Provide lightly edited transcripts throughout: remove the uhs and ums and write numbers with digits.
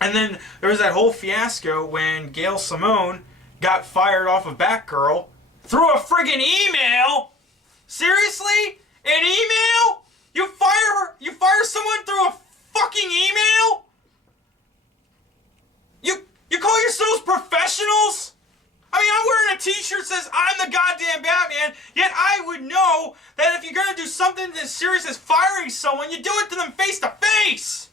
And then there was that whole fiasco when Gail Simone got fired off of Batgirl through a friggin' email. Seriously? An email? You fire someone through a fucking email? You call yourselves professionals? I mean, I'm wearing a t-shirt that says I'm the goddamn Batman, yet I would know that if you're gonna do something as serious as firing someone, you do it to them face to face.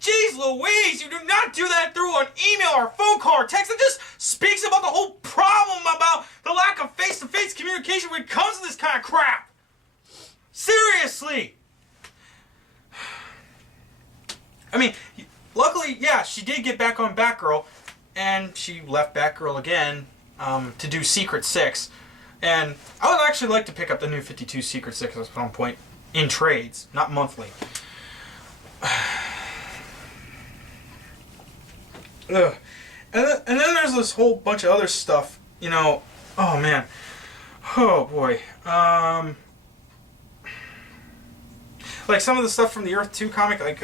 Jeez Louise, you do not do that through an email or phone call or text. It just speaks about the whole problem about the lack of face-to-face communication when it comes to this kind of crap. Seriously. I mean, luckily, yeah, she did get back on Batgirl, and she left Batgirl again to do Secret 6. And I would actually like to pick up the new 52 Secret 6 at some point in trades, not monthly. Ugh. And then there's this whole bunch of other stuff, you know. Oh man, oh boy. Like some of the stuff from the Earth 2 comic, like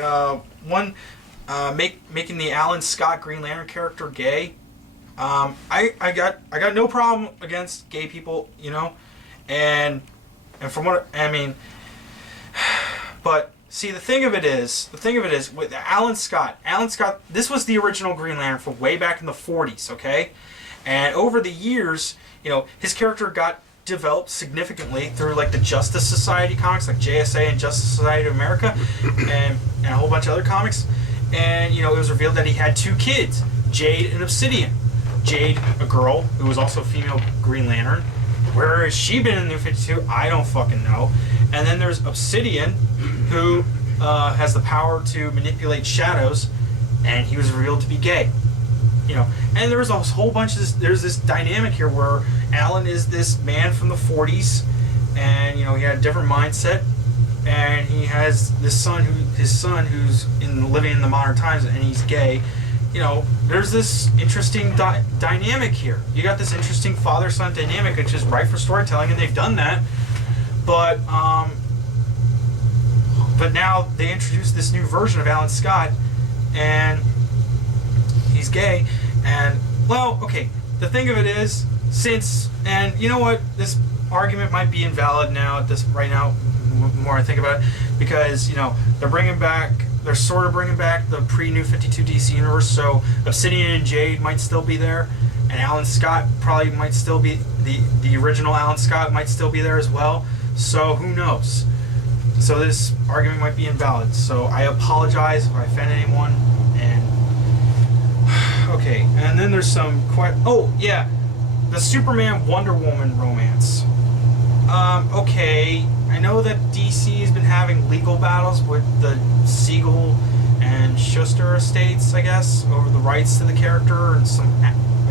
one making the Alan Scott Green Lantern character gay. I got no problem against gay people, you know, and from what I mean, but. See, the thing of it is with Alan Scott, this was the original Green Lantern from way back in the 40s, okay? And over the years, you know, his character got developed significantly through, like, the Justice Society comics, like JSA and Justice Society of America, and a whole bunch of other comics. And, you know, it was revealed that he had 2 kids, Jade and Obsidian. Jade, a girl, who was also a female Green Lantern. Where has she been in the New 52? I don't fucking know. And then there's Obsidian, who has the power to manipulate shadows, and he was revealed to be gay. You know, and there's a whole bunch of this. There's this dynamic here where Alan is this man from the 40s, and you know he had a different mindset, and he has this his son who's living in the modern times, and he's gay. You know, there's this interesting dynamic here. You got this interesting father-son dynamic, which is right for storytelling, and they've done that. But now they introduced this new version of Alan Scott, and he's gay. And well, okay. The thing of it is, and you know what, this argument might be invalid now. Right now, the more I think about it, because you know they're sort of bringing back the pre-New 52 DC universe, so Obsidian and Jade might still be there, and Alan Scott probably might still be, the original Alan Scott might still be there as well, so who knows. So this argument might be invalid, so I apologize if I offend anyone, and okay, and then there's some oh yeah, the Superman Wonder Woman romance. Okay, I know that DC has been having legal battles with the Siegel and Schuster estates, I guess, over the rights to the character and some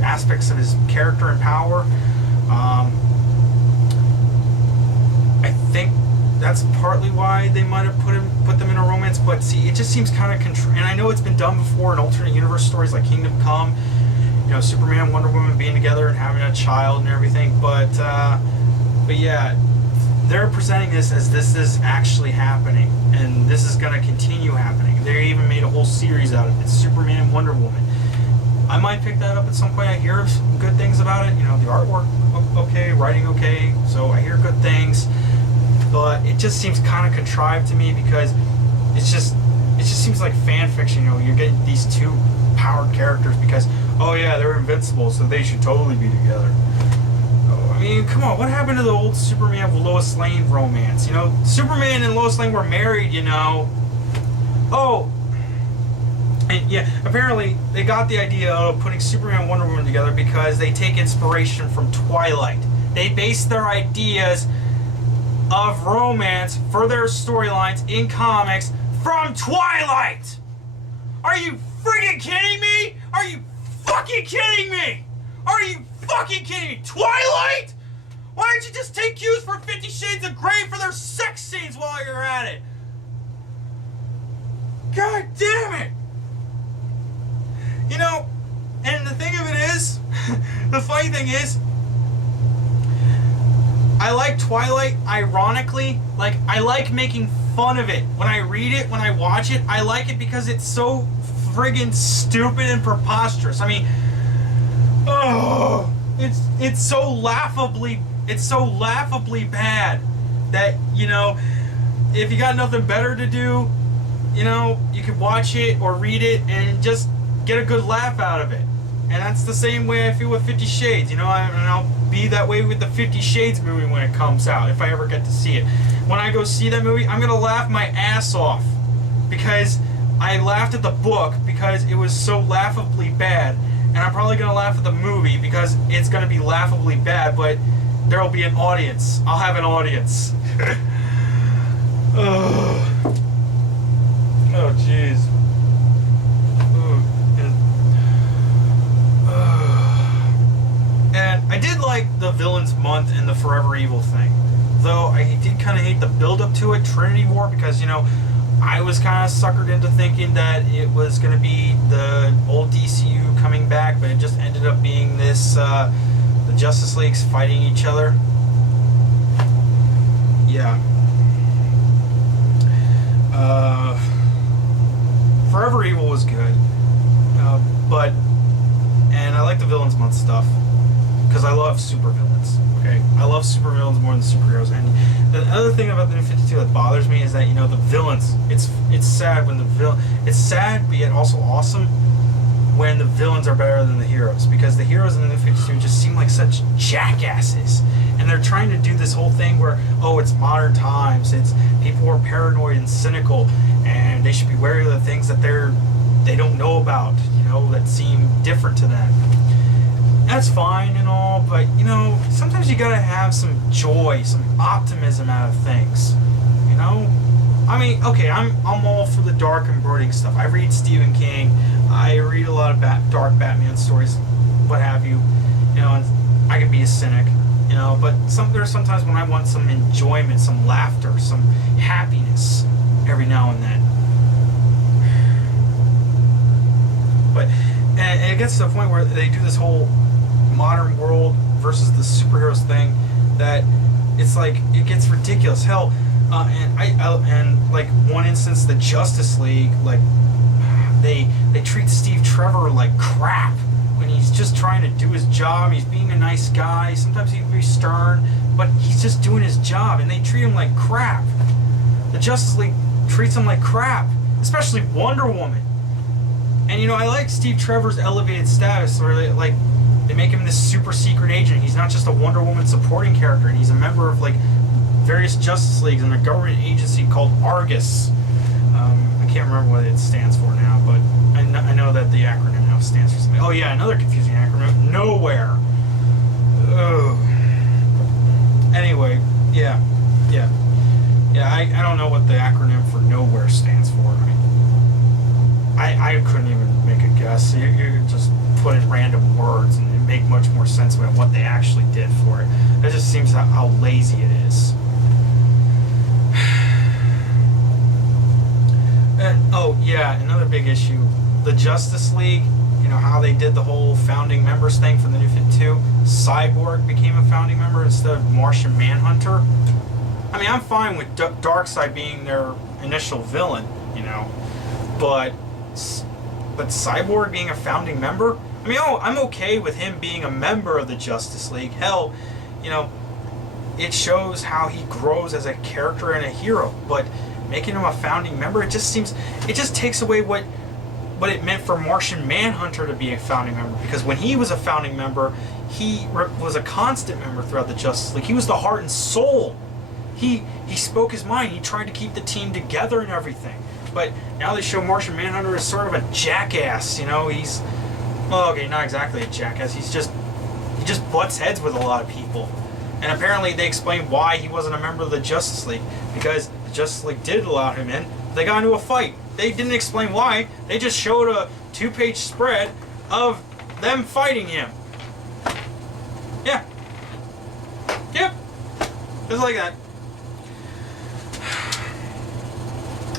aspects of his character and power. I think that's partly why they might have put them in a romance, but see, it just seems kind of and I know it's been done before in alternate universe stories like Kingdom Come, you know, Superman and Wonder Woman being together and having a child and everything, but yeah, they're presenting this as this is actually happening, and this is going to continue happening. They even made a whole series out of it, Superman and Wonder Woman. I might pick that up at some point. I hear some good things about it. You know, the artwork okay, writing okay, so I hear good things. But it just seems kind of contrived to me because it just seems like fan fiction. You know, you're getting these 2 powered characters because, oh yeah, they're invincible, so they should totally be together. I mean, come on, what happened to the old Superman with Lois Lane romance? You know, Superman and Lois Lane were married, you know. Oh, and yeah, apparently they got the idea of putting Superman and Wonder Woman together because they take inspiration from Twilight. They base their ideas of romance for their storylines in comics from Twilight! Are you friggin' kidding me? Are you fucking kidding me? Are you fucking kidding me? Twilight? Why don't you just take cues from funny thing is, I like Twilight, ironically. Like, I like making fun of it. When I read it, when I watch it, I like it because it's so friggin' stupid and preposterous. I mean, oh, it's so laughably bad that, you know, if you got nothing better to do, you know, you could watch it or read it and just get a good laugh out of it. And that's the same way I feel with 50 Shades. You know, and I'll be that way with the 50 Shades movie when it comes out, if I ever get to see it. When I go see that movie, I'm going to laugh my ass off. Because I laughed at the book because it was so laughably bad. And I'm probably going to laugh at the movie because it's going to be laughably bad, but there will be an audience. I'll have an audience. Oh, jeez. And I did like the Villains Month and the Forever Evil thing. Though I did kind of hate the build-up to it, Trinity War, because, you know, I was kind of suckered into thinking that it was going to be the old DCU coming back, but it just ended up being this, the Justice Leagues fighting each other. Yeah. Forever Evil was good. And I like the Villains Month stuff. Because I love supervillains, okay? I love supervillains more than superheroes. And the other thing about the New 52 that bothers me is that, you know, the villains, it's sad when it's sad, but yet also awesome when the villains are better than the heroes. Because the heroes in the New 52 just seem like such jackasses. And they're trying to do this whole thing where, oh, it's modern times, it's people are paranoid and cynical, and they should be wary of the things that they don't know about, you know, that seem different to them. That's fine and all, but, you know, sometimes you gotta have some joy, some optimism out of things, you know? I mean, okay, I'm all for the dark and brooding stuff. I read Stephen King, I read a lot of dark Batman stories, what have you, you know, and I can be a cynic, you know, but there's sometimes when I want some enjoyment, some laughter, some happiness every now and then. But, and it gets to the point where they do this whole modern world versus the superheroes thing that it's like it gets ridiculous. Hell, and like one instance, the Justice League, like they treat Steve Trevor like crap when he's just trying to do his job. He's being a nice guy. Sometimes he can be stern, but he's just doing his job, and they treat him like crap. The Justice League treats him like crap, especially Wonder Woman. And, you know, I like Steve Trevor's elevated status where they make him this super secret agent. He's not just a Wonder Woman supporting character, and he's a member of, like, various Justice Leagues and a government agency called Argus. I can't remember what it stands for now, but I know that the acronym now stands for something. Oh, yeah, another confusing acronym. Nowhere. Ugh. Anyway, yeah. I don't know what the acronym for Nowhere stands for. I couldn't even make a guess. You could just put in random words and it'd make much more sense about what they actually did for it. It just seems how lazy it is. And, oh, yeah, another big issue. The Justice League, you know, how they did the whole founding members thing for the New 52. Cyborg became a founding member instead of Martian Manhunter. I mean, I'm fine with Darkseid being their initial villain, you know, but Cyborg being a founding member? I mean, I'm okay with him being a member of the Justice League. Hell, you know, it shows how he grows as a character and a hero, but making him a founding member, it just takes away what it meant for Martian Manhunter to be a founding member, because when he was a founding member, he was a constant member throughout the Justice League. He was the heart and soul. He spoke his mind. He tried to keep the team together and everything. But now they show Martian Manhunter as sort of a jackass, you know. He's, well, okay, not exactly a jackass. He just butts heads with a lot of people. And apparently they explained why he wasn't a member of the Justice League, because the Justice League did allow him in. They got into a fight. They didn't explain why. They just showed a 2-page spread of them fighting him. Yeah. Yep. Just like that.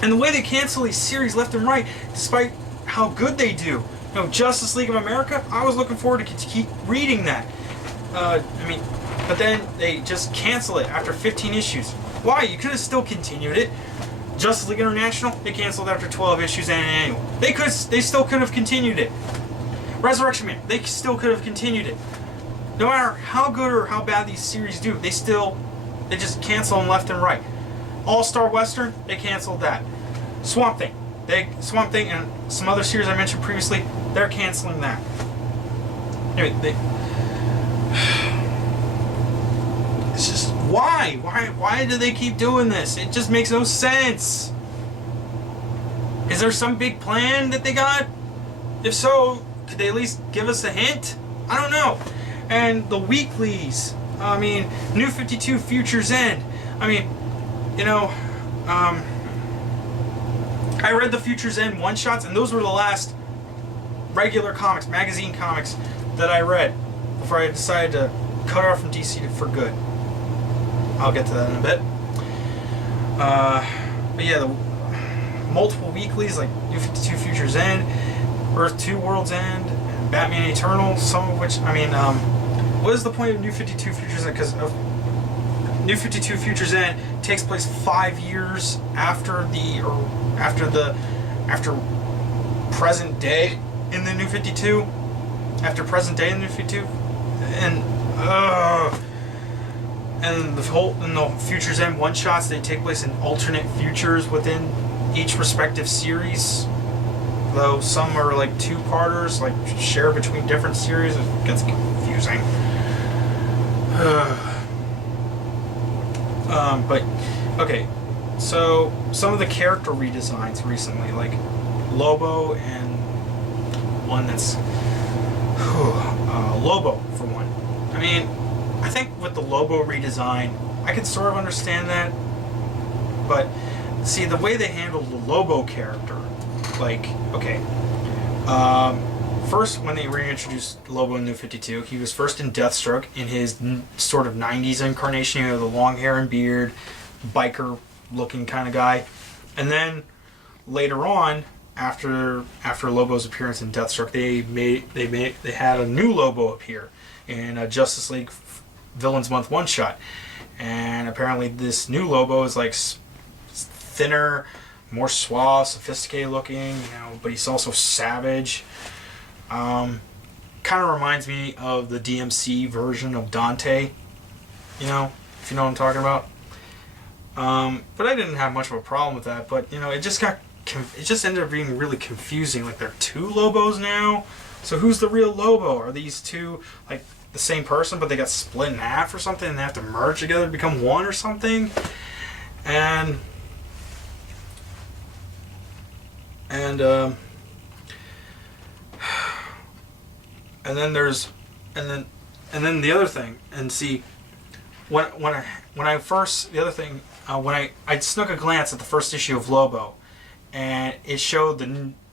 And the way they cancel these series left and right, despite how good they do. You know, Justice League of America, I was looking forward to keep reading that. I mean, but then they just cancel it after 15 issues. Why? You could have still continued it. Justice League International, they canceled after 12 issues and an annual. They still could have continued it. Resurrection Man, they still could have continued it. No matter how good or how bad these series do, they just cancel them left and right. All-Star Western, they canceled that. Swamp Thing and some other series I mentioned previously, they're canceling that. Anyway, it's just why do they keep doing this? It just makes no sense. Is there some big plan that they got? If so, could they at least give us a hint? I don't know. And the weeklies, I mean, New 52, Future's End. I mean, you know, I read the Future's End one-shots, and those were the last regular comics, magazine comics, that I read before I decided to cut off from DC for good. I'll get to that in a bit. But yeah, the multiple weeklies like New 52, Future's End, Earth 2, World's End, and Batman Eternal, some of which, I mean, what is the point of New 52, Future's End? Because New 52, Future's End takes place 5 years after present day in the New 52. After present day in the New 52, and the Future's End one shots, they take place in alternate futures within each respective series. Though some are like two-parters, like share between different series, it gets confusing. But okay, so some of the character redesigns recently, like Lobo and one that's Lobo for one. I mean, I think with the Lobo redesign, I can sort of understand that, but see the way they handle the Lobo character, like okay, first when they reintroduced Lobo in New 52, he was first in Deathstroke in his sort of 90s incarnation, you know, the long hair and beard, biker looking kind of guy, and then later on, after Lobo's appearance in Deathstroke, they had a new Lobo appear in a Justice League Villains Month one shot, and apparently this new Lobo is like thinner, more suave, sophisticated looking, you know, but he's also savage. Kind of reminds me of the DMC version of Dante, you know, if you know what I'm talking about. But I didn't have much of a problem with that. But you know, it just ended up being really confusing. Like there are two Lobos now, so who's the real Lobo? Are these two like the same person, but they got split in half or something, and they have to merge together to become one or something? And then there's and then the other thing, and see when I snuck a glance at the first issue of Lobo, and it showed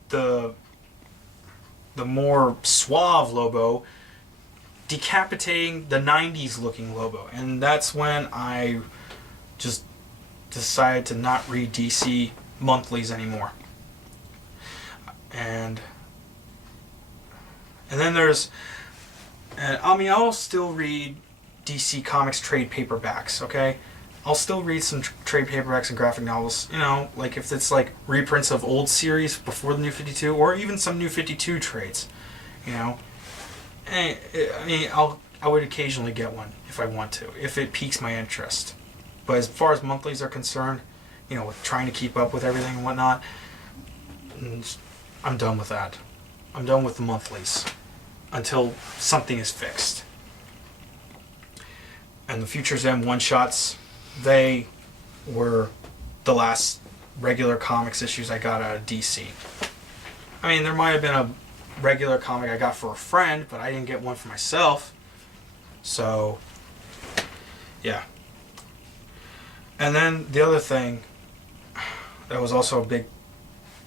the more suave Lobo decapitating the 90s looking Lobo, and that's when I just decided to not read DC monthlies anymore. And then there's, and I mean, I'll still read DC Comics trade paperbacks, okay? I'll still read some trade paperbacks and graphic novels, you know, like if it's like reprints of old series before the New 52, or even some New 52 trades, you know. And I mean, I would occasionally get one if I want to, if it piques my interest. But as far as monthlies are concerned, you know, with trying to keep up with everything and whatnot, I'm done with that. I'm done with the monthlies until something is fixed. And the Future's End one-shots, they were the last regular comics issues I got out of DC. I mean, there might have been a regular comic I got for a friend, but I didn't get one for myself. So, yeah. And then the other thing that was also a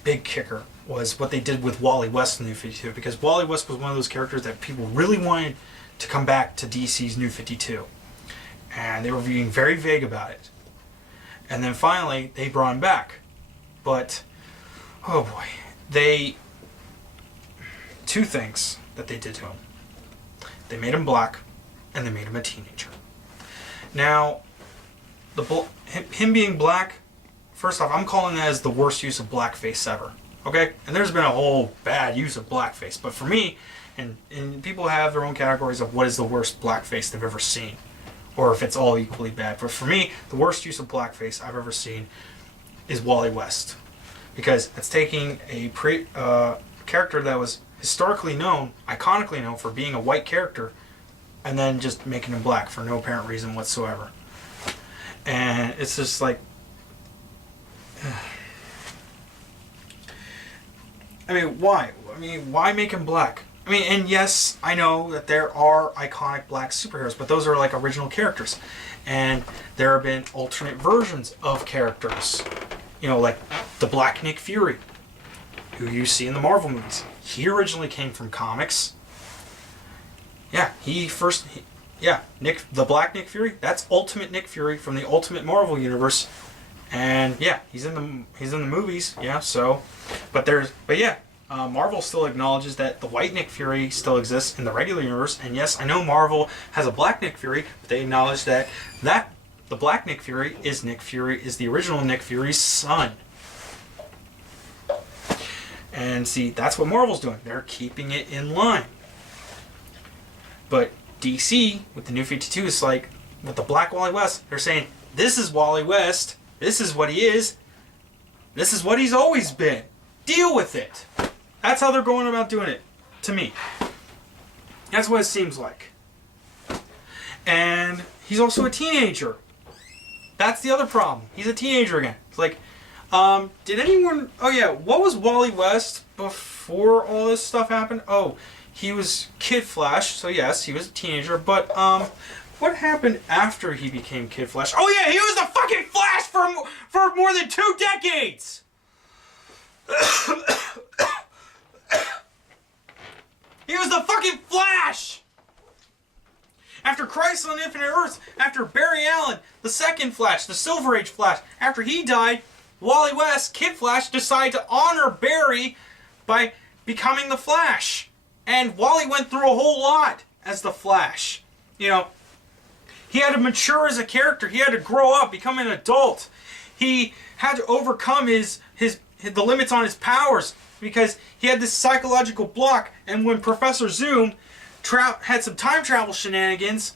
big kicker was what they did with Wally West in New 52, because Wally West was one of those characters that people really wanted to come back to DC's New 52. And they were being very vague about it. And then finally, they brought him back. But, oh boy, two things that they did to him. They made him black, and they made him a teenager. Now, him being black, first off, I'm calling that as the worst use of blackface ever. Okay? And there's been a whole bad use of blackface. But for me, and people have their own categories of what is the worst blackface they've ever seen. Or if it's all equally bad. But for me, the worst use of blackface I've ever seen is Wally West. Because it's taking a character that was historically known, iconically known for being a white character, and then just making him black for no apparent reason whatsoever. And it's just like... I mean, why? I mean, why make him black? I mean, and yes, I know that there are iconic black superheroes, but those are like original characters. And there have been alternate versions of characters. You know, like the Black Nick Fury, who you see in the Marvel movies. He originally came from comics. Yeah, the Black Nick Fury, that's Ultimate Nick Fury from the Ultimate Marvel Universe. And yeah, he's in the movies, yeah, so Marvel still acknowledges that the White Nick Fury still exists in the regular universe. And yes, I know Marvel has a Black Nick Fury, but they acknowledge that the Black Nick Fury is the original Nick Fury's son. And see, that's what Marvel's doing. They're keeping it in line. But DC, with the New 52, is like, with the Black Wally West, they're saying, this is Wally West, this is what he is, this is what he's always been. Deal with it. That's how they're going about doing it, to me. That's what it seems like. And he's also a teenager. That's the other problem. He's a teenager again. It's like, did anyone... Oh yeah, what was Wally West before all this stuff happened? Oh, he was Kid Flash, so yes, he was a teenager, but, what happened after he became Kid Flash? Oh yeah, he was the fucking Flash for more than 2 decades! He was the fucking Flash! After Crisis on Infinite Earths, after Barry Allen, the second Flash, the Silver Age Flash, after he died, Wally West, Kid Flash, decided to honor Barry by becoming the Flash. And Wally went through a whole lot as the Flash. You know, he had to mature as a character. He had to grow up, become an adult. He had to overcome the limits on his powers because he had this psychological block. And when Professor Zoom had some time travel shenanigans,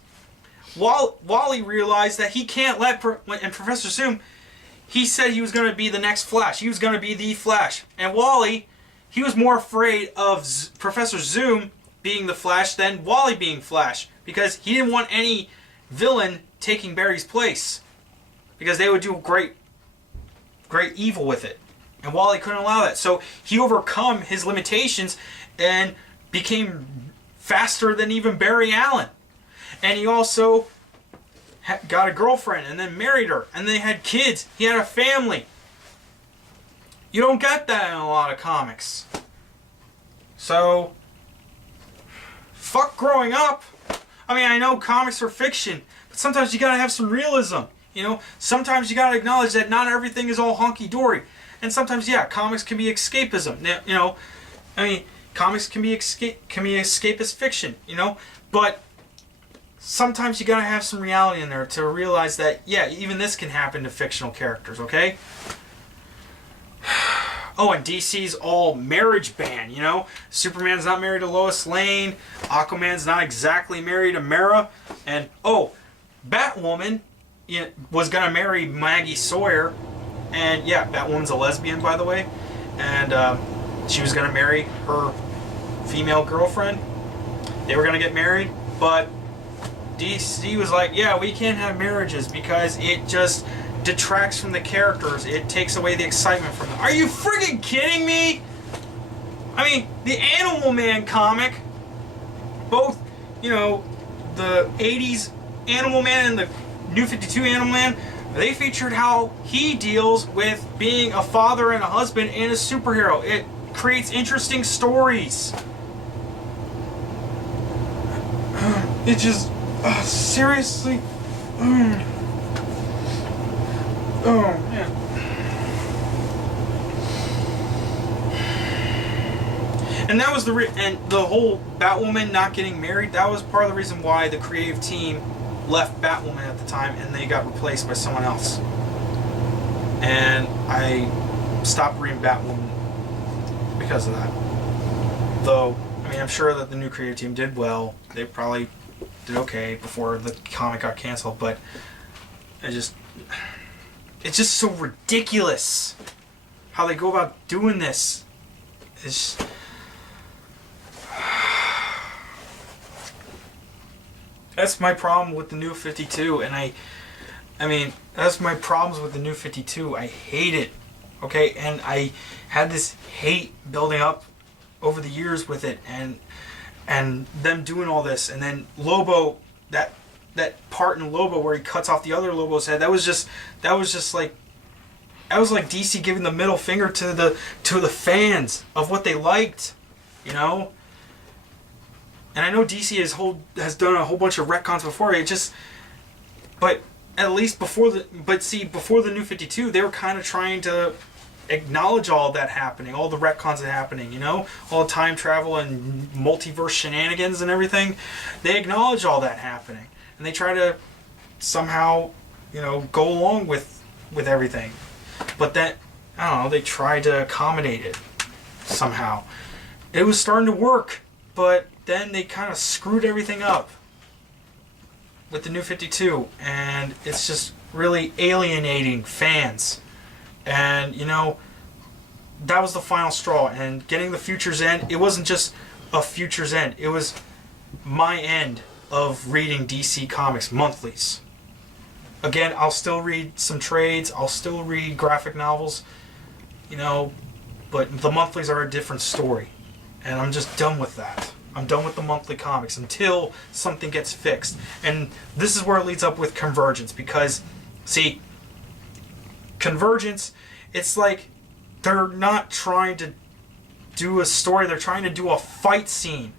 Wally realized that he can't and Professor Zoom, he said he was going to be the next Flash. He was going to be the Flash. And Wally, he was more afraid of Professor Zoom being the Flash than Wally being Flash, because he didn't want any villain taking Barry's place, because they would do great evil with it. And Wally couldn't allow that. So he overcome his limitations and became faster than even Barry Allen. And he also got a girlfriend and then married her. And they had kids. He had a family. You don't get that in a lot of comics. So, fuck growing up. I mean, I know comics are fiction, but sometimes you gotta have some realism. You know, sometimes you gotta acknowledge that not everything is all hunky-dory. And sometimes, yeah, comics can be escapism. You know, I mean, comics can be escapist fiction, you know? But sometimes you gotta have some reality in there to realize that, yeah, even this can happen to fictional characters, okay? Oh, and DC's all marriage ban, you know? Superman's not married to Lois Lane. Aquaman's not exactly married to Mara. And, oh, Batwoman was gonna marry Maggie Sawyer. And, yeah, Batwoman's a lesbian, by the way. And she was gonna marry her female girlfriend. They were gonna get married. But DC was like, yeah, we can't have marriages because it just detracts from the characters. It takes away the excitement from them. Are you friggin' kidding me? I mean, the Animal Man comic, both, you know, the 80s Animal Man and the New 52 Animal Man, they featured how he deals with being a father and a husband and a superhero. It creates interesting stories. It just, seriously. Oh, man. And that was and the whole Batwoman not getting married. That was part of the reason why the creative team left Batwoman at the time, and they got replaced by someone else. And I stopped reading Batwoman because of that. Though, I mean, I'm sure that the new creative team did well. They probably did okay before the comic got canceled, but it's just so ridiculous how they go about doing this. It's that's my problem with the New 52, and I mean, that's my problems with the New 52. I hate it, okay? And I had this hate building up over the years with it, and them doing all this, and then Lobo, that part in Lobo where he cuts off the other Lobo's head, that was like DC giving the middle finger to the fans of what they liked, you know? And I know DC has done a whole bunch of retcons before. But at least before the New 52, they were kind of trying to acknowledge all that happening, all the retcons that happening, you know, all the time travel and multiverse shenanigans and everything. They acknowledge all that happening, and they try to somehow, you know, go along with everything. But then, I don't know, they tried to accommodate it somehow. It was starting to work, but then they kind of screwed everything up with the New 52, and it's just really alienating fans. And, you know, that was the final straw. And getting the Future's End, it wasn't just a Future's End. It was my end of reading DC Comics monthlies. Again, I'll still read some trades. I'll still read graphic novels, you know, but the monthlies are a different story. And I'm just done with that. I'm done with the monthly comics until something gets fixed. And this is where it leads up with Convergence, because, see, Convergence, it's like they're not trying to do a story, they're trying to do a fight scene.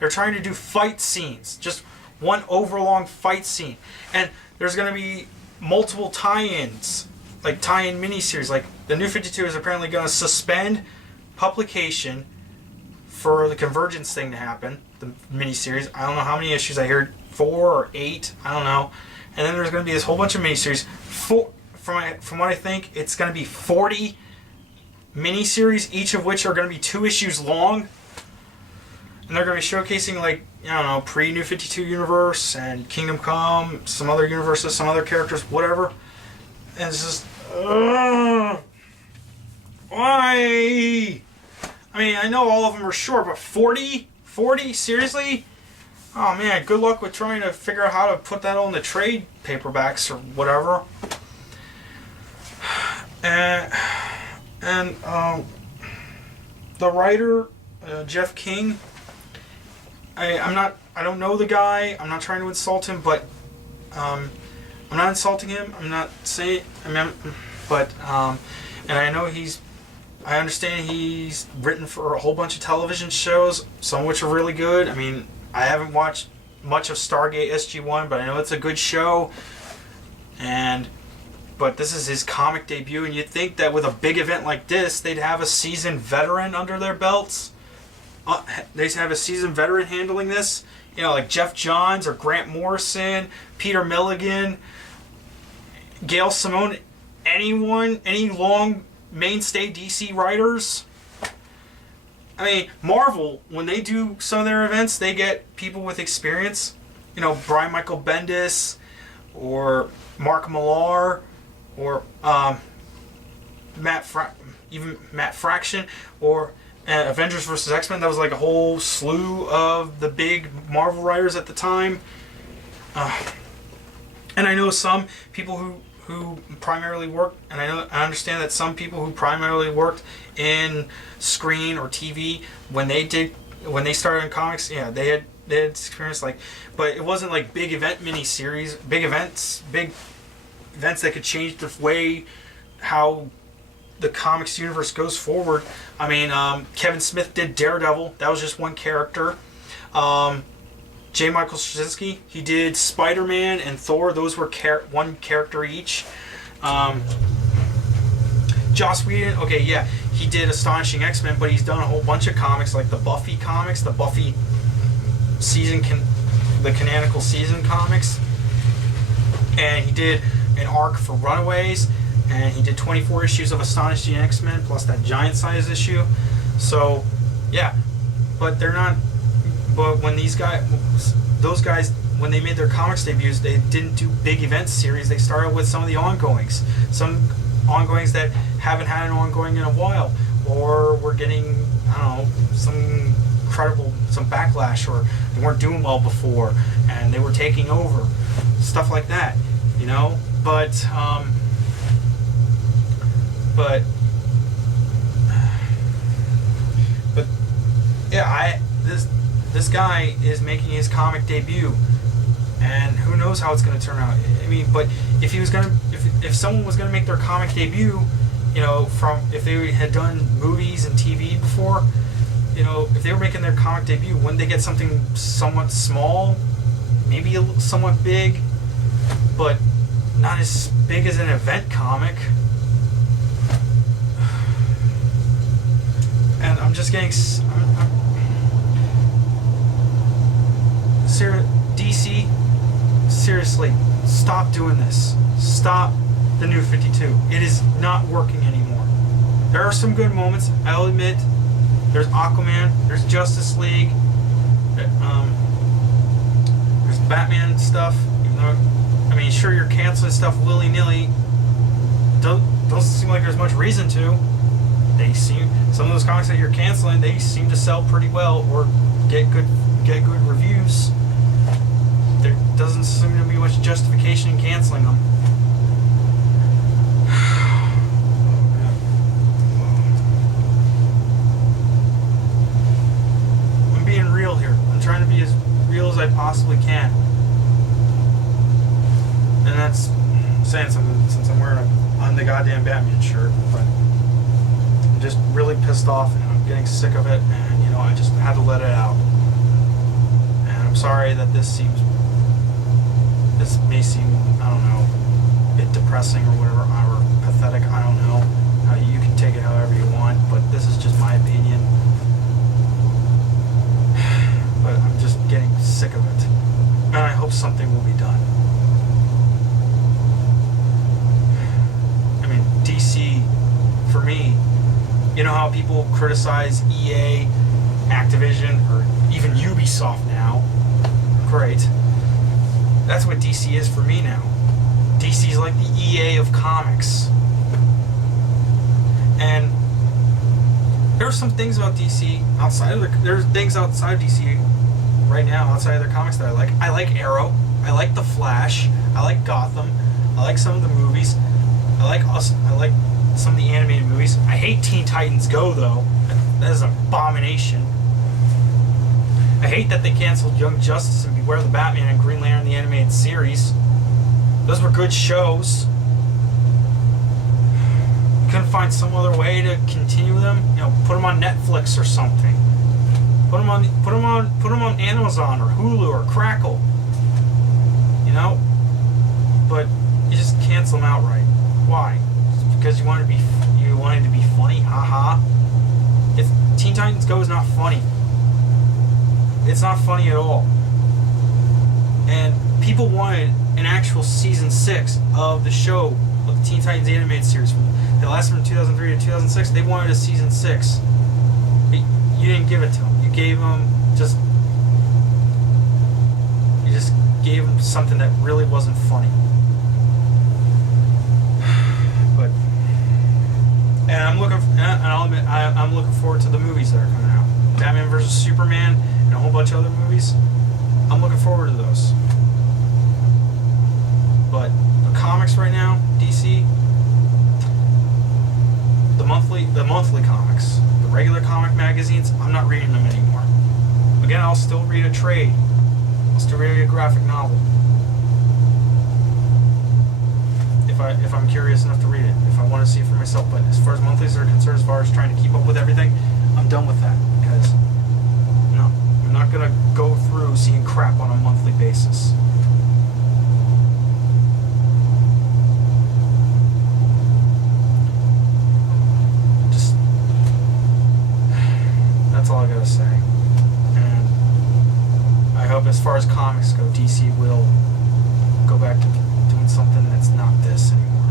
They're trying to do fight scenes, just one overlong fight scene. And there's going to be multiple tie-ins, like tie-in miniseries. Like the New 52 is apparently going to suspend publication for the Convergence thing to happen, the miniseries. I don't know how many issues. I heard 4 or 8. I don't know. And then there's going to be this whole bunch of miniseries. From what I think, it's going to be 40 miniseries, each of which are going to be 2 issues long. And they're going to be showcasing, like, I don't know, pre-New 52 universe and Kingdom Come, some other universes, some other characters, whatever. And it's just, why? I mean, I know all of them are short, but 40? 40? Seriously? Oh man, good luck with trying to figure out how to put that on the trade paperbacks or whatever. And the writer, Jeff King, I don't know the guy. I'm not trying to insult him, but I'm not insulting him. I'm not saying, but and I know I understand he's written for a whole bunch of television shows, some of which are really good. I mean, I haven't watched much of Stargate SG-1, but I know it's a good show. But this is his comic debut, and you'd think that with a big event like this, they'd have a seasoned veteran under their belts. They'd have a seasoned veteran handling this. You know, like Jeff Johns or Grant Morrison, Peter Milligan, Gail Simone, anyone, any long mainstay DC writers. I mean, Marvel, when they do some of their events, they get people with experience. You know, Brian Michael Bendis or Mark Millar or Matt Fraction or Avengers vs. X-Men. That was like a whole slew of the big Marvel writers at the time. And I know some people who primarily worked, and I understand that some people who primarily worked in screen or TV when they started in comics, yeah, they had experience, like, but it wasn't like big event miniseries, big events that could change the way how the comics universe goes forward. I mean, Kevin Smith did Daredevil. That was just one character. J. Michael Straczynski, he did Spider-Man and Thor. Those were one character each. Joss Whedon, okay, yeah, he did Astonishing X-Men, but he's done a whole bunch of comics, like the Buffy comics, the Buffy the canonical season comics, and he did an arc for Runaways, and he did 24 issues of Astonishing X-Men plus that giant size issue. So yeah, but they're not. But when those guys, when they made their comics debuts, they didn't do big event series. They started with some of the ongoings, some ongoings that haven't had an ongoing in a while, or were getting, I don't know, some backlash, or they weren't doing well before and they were taking over, stuff like that, you know. But yeah, this guy is making his comic debut, and who knows how it's going to turn out. I mean, but if someone was going to make their comic debut, you know, if they had done movies and TV before, you know, if they were making their comic debut, wouldn't they get something somewhat small, maybe somewhat big, but not as big as an event comic? And I'm just getting... DC, seriously, stop doing this. Stop the New 52. It is not working anymore. There are some good moments, I'll admit. There's Aquaman, there's Justice League, there's Batman stuff. Even though, I mean, sure, you're canceling stuff willy-nilly. Doesn't seem like there's much reason to. Some of those comics that you're canceling, they seem to sell pretty well or get good reviews. There doesn't seem to be much justification in canceling them. I'm being real here. I'm trying to be as real as I possibly can. And that's saying something since I'm wearing on the goddamn Batman shirt. But I'm just really pissed off and I'm getting sick of it, and you know, I just had to let it out. And I'm sorry that this may seem, I don't know, a bit depressing or whatever, or pathetic, I don't know. You can take it however you want, but this is just my opinion. But I'm just getting sick of it. And I hope something will be done. I mean, DC, for me, you know how people criticize EA, Activision, or even Ubisoft now? Great. That's what DC is for me now. DC is like the EA of comics. And there's some things about DC there's things outside DC right now, outside of their comics that I like. I like Arrow. I like The Flash. I like Gotham. I like some of the movies. I like some of the animated movies. I hate Teen Titans Go, though. That is an abomination. I hate that they canceled Young Justice and Beware the Batman and Green Lantern the animated series. Those were good shows. You couldn't find some other way to continue them? You know, put them on Netflix or something. Put them on Amazon or Hulu or Crackle. You know? But you just cancel them outright. Why? Because you wanted to be funny? Haha. Teen Titans Go is not funny. It's not funny at all. And people wanted an actual season 6 of the show, of the Teen Titans animated series. That lasted from 2003 to 2006. They wanted a season 6. But you didn't give it to them. You gave them something that really wasn't funny. But, and I'll admit, I'm looking forward to the movies that are coming out. Batman vs. Superman and a whole bunch of other movies. I'm looking forward to those. But the comics right now, DC, the monthly comics, the regular comic magazines, I'm not reading them anymore. Again, I'll still read a trade. I'll still read a graphic novel. If I'm curious enough to read it, if I want to see it for myself. But as far as monthlies are concerned, as far as trying to keep up with everything, I'm done with that. Because, no, I'm not going to go through seeing crap on a monthly basis. to say. And I hope, as far as comics go, DC will go back to doing something that's not this anymore.